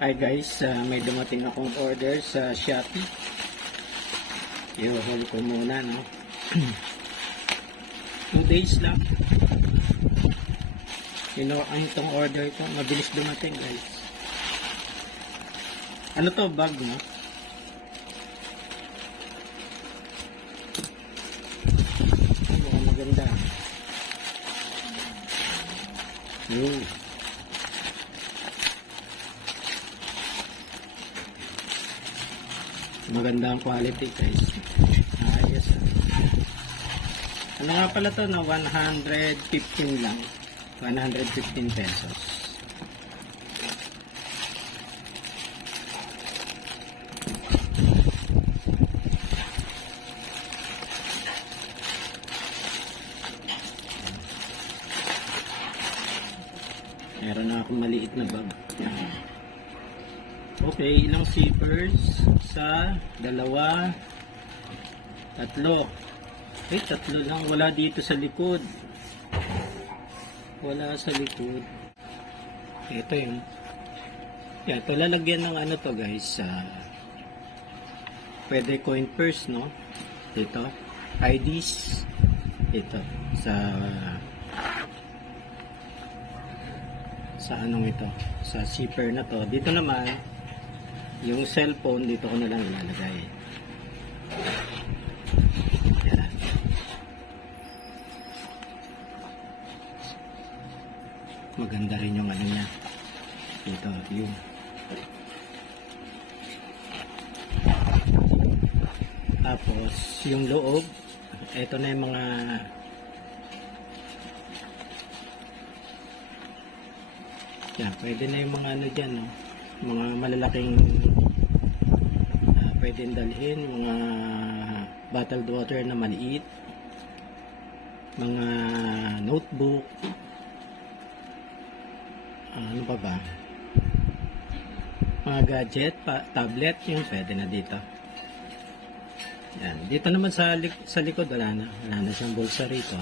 Hi guys, may dumating akong order sa Shopee. I-haul ko muna, no? 2 days lang. Ang itong order ko, mabilis dumating guys. Ano to, bag, no? Mukhang maganda. Yun. Maganda ang quality guys. Ayos. Ano nga pala to, no? 115 lang. 115 pesos. Meron na akong maliit na bag. Okay, ilang zippers? Sa dalawa, tatlo. Tatlo lang. Wala dito sa likod. Wala sa likod. Ito yun. Ito, lalagyan ng ano to guys. Pwede coin purse, no? Ito. IDs. Ito. Sa anong ito? Sa zipper na to. Dito naman, yung cellphone, dito ko na lang ilalagay. Yan. Maganda rin yung ano niya. Dito, yung. Tapos, yung loob, ito na yung mga yan, pwede na yung mga ano dyan, no? Mga malalaking pwedeng dalhin, mga bottled water na maliit, mga notebook, ano pa ba, mga gadget, tablet, yung pwede na dito. Yan. Dito naman sa likod wala na siyang bulsa rito.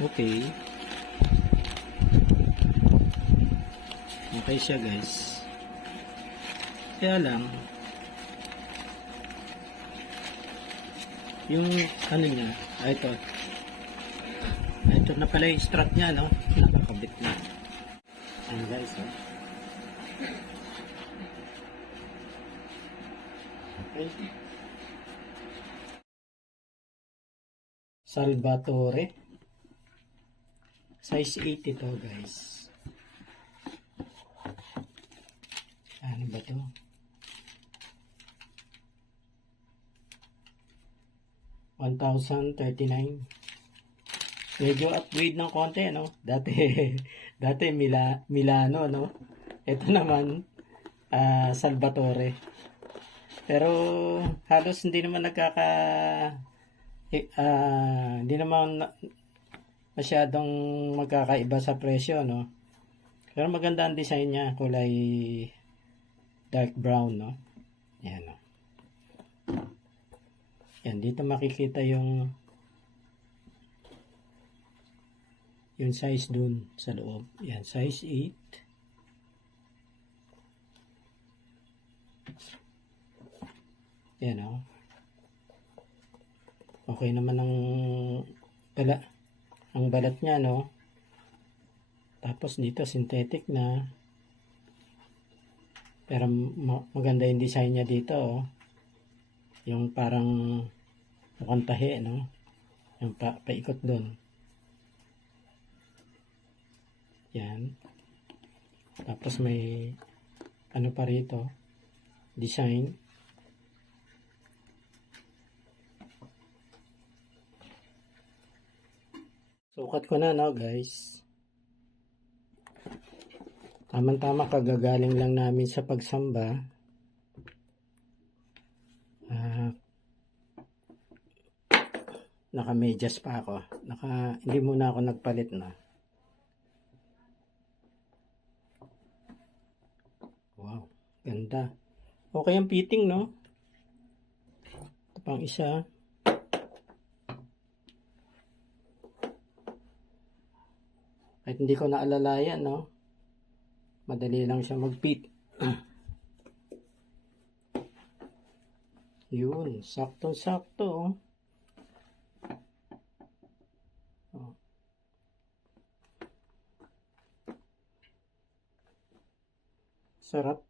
Okay. Okay siya guys. Kaya lang yung ano niya, ito na pala yung strap niya, no? Nakakabit na. Ayan guys, oh. Okay. Salvatore. Size 8 ito guys. Ano ba to? $1,039. Medyo upgrade ng konti, no? Dati Milano, no? Ito naman Salvatore. Pero halos hindi naman hindi naman masyadong magkakaiba sa presyo, no? Pero maganda ang design niya, kulay dark brown, no? Yan, no? Yan, dito makikita yung size dun sa loob. Yan, size 8. Yan, no? Okay naman ang balat niya, no? Tapos dito synthetic na. Pero maganda yung design niya dito, oh. Yung parang mukhang tahi, no? Yung paikot doon. Yan. Tapos may ano pa rito, design. Sukat ko na, no, guys. Tama-tama, kagagaling lang namin sa pagsamba. Naka-medyas pa ako. Hindi muna ako nagpalit na. Wow, ganda. Okay ang fitting, no? Ito pang isa. Kahit hindi ko naalalayan, no? Madali lang siya mag-fit. Yun, saktong-sakto. Oh. Sarap.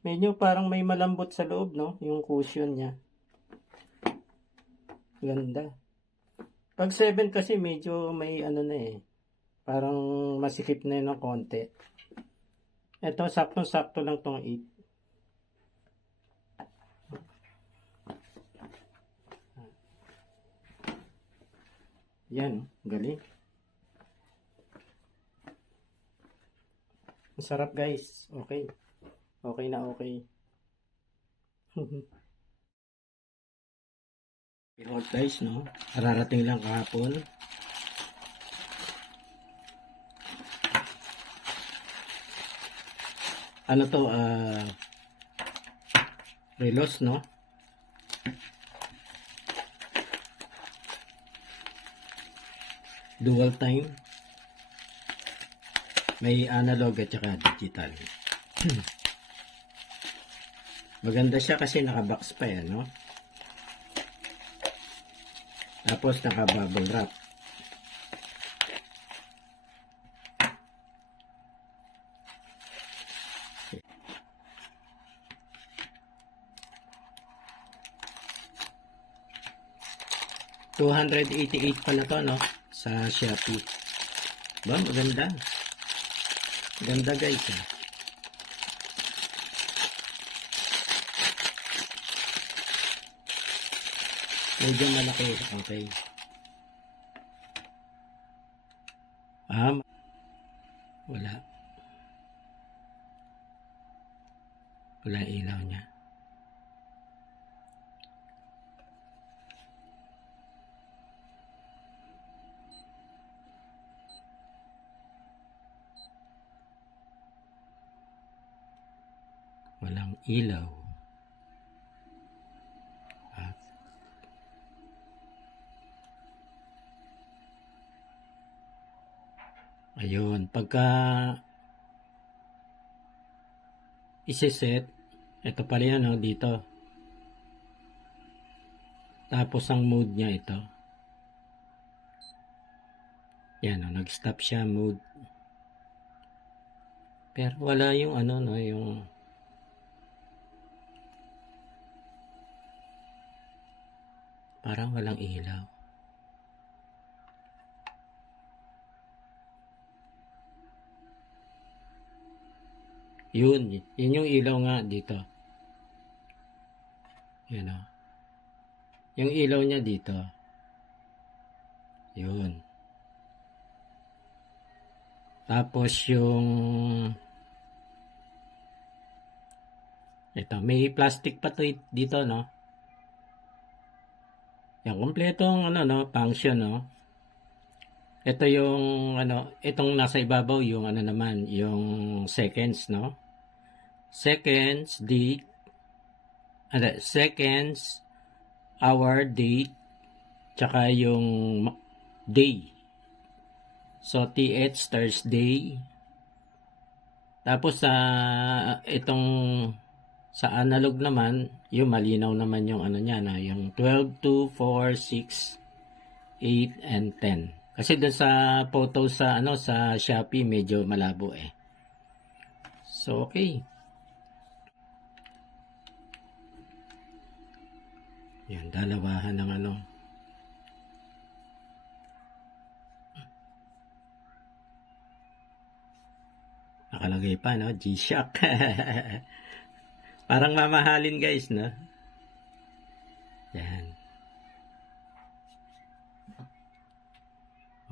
Medyo parang may malambot sa loob, no? Yung cushion niya. Ganda. Pag 7 kasi medyo may ano na eh. Parang masikip na yun ng konti. Ito, saktong-sakto lang tong 8. Yan, galing. Masarap guys. Okay. Okay na okay. Pilot guys, no? Ararating lang kahapon. Ano to, relos, no? Dual time. May analog at saka digital. Maganda siya kasi naka-box pa yan, no? Tapos naka-bubble wrap. $288 pala to, no? Sa Shopee. Ba, maganda. Ganda guys, eh. Medyo malaki. Okay. Wala. Wala ilaw niya. Walang ilaw. Ayun, pagka isi-set, ito pala yan, no, dito. Tapos ang mode niya ito. Yan, no, nag-stop siya mode. Pero wala yung ano, no, yung parang walang ilaw. Yun yung ilaw nga dito. Yan, o. Yung ilaw niya dito. Yun. Tapos yung ito, may plastic pa to dito, no? Yan, kompletong ano, no, function, no? Ito yung ano, itong nasa ibabaw yung ano naman, yung seconds, no? Seconds, seconds, hour, date, tsaka yung day. So, TH, Thursday. Tapos, itong sa analog naman, yung malinaw naman yung ano niya, na yung 12, 2, 4, 6, 8, and 10. Kasi dun sa photo sa, ano, sa Shopee, medyo malabo eh. So, okay. Yan, dalawahan ng ano. Nakalagay pa, no? G-Shock. Parang mamahalin, guys, no? Yan.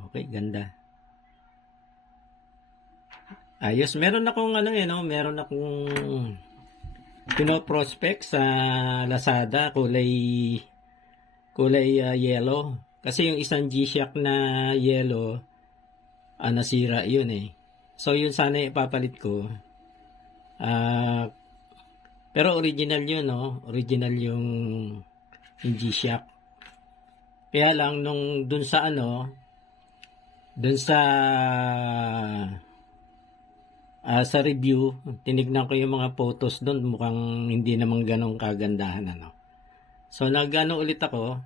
Okay, ganda. Ayos. Meron akong ano, no? Meron akong pino-prospect sa Lazada, kulay yellow. Kasi yung isang G-Shock na yellow, nasira yun eh. So yun sana ipapalit ko. Pero original yun, no? Original yung G-Shock. Kaya lang nung dun sa ano, dun sa Sa review, tinignan ko yung mga photos doon, mukhang hindi naman ganong kagandahan, ano. So, nag-ano ulit ako,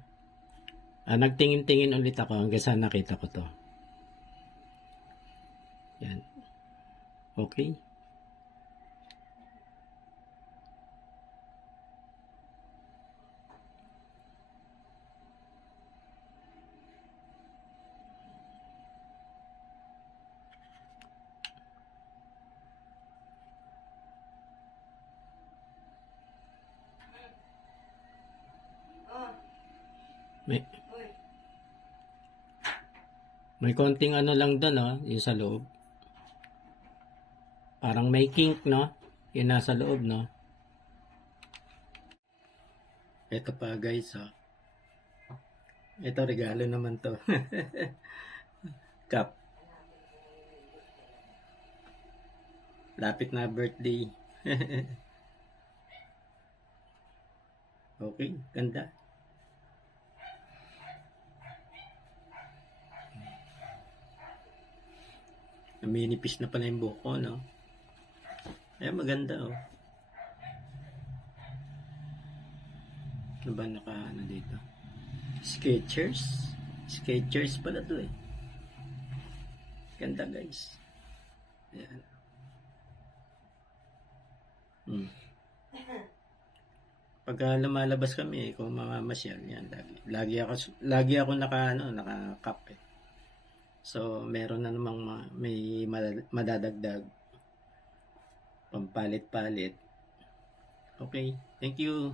nagtingin-tingin ulit ako hanggang sa nakita ko to. Yan. Okay. May, may konting ano lang doon, no? Yung sa loob. Parang may kink, no? Yung nasa loob, no? Ito pa, guys, oh. Ito, regalo naman to. Cup. Lapit na birthday. Okay, ganda. Naminipis na pala yung buhok ko, no? Maganda, oh. Ano ba ano dito? Skechers? Skechers pala to, eh. Ganda, guys. Ayan. Pagka lumalabas kami, kung mamamasyal, yan, lagi ako naka-cup, eh. So, meron na namang may madadagdag pampalit-palit. Okay, thank you.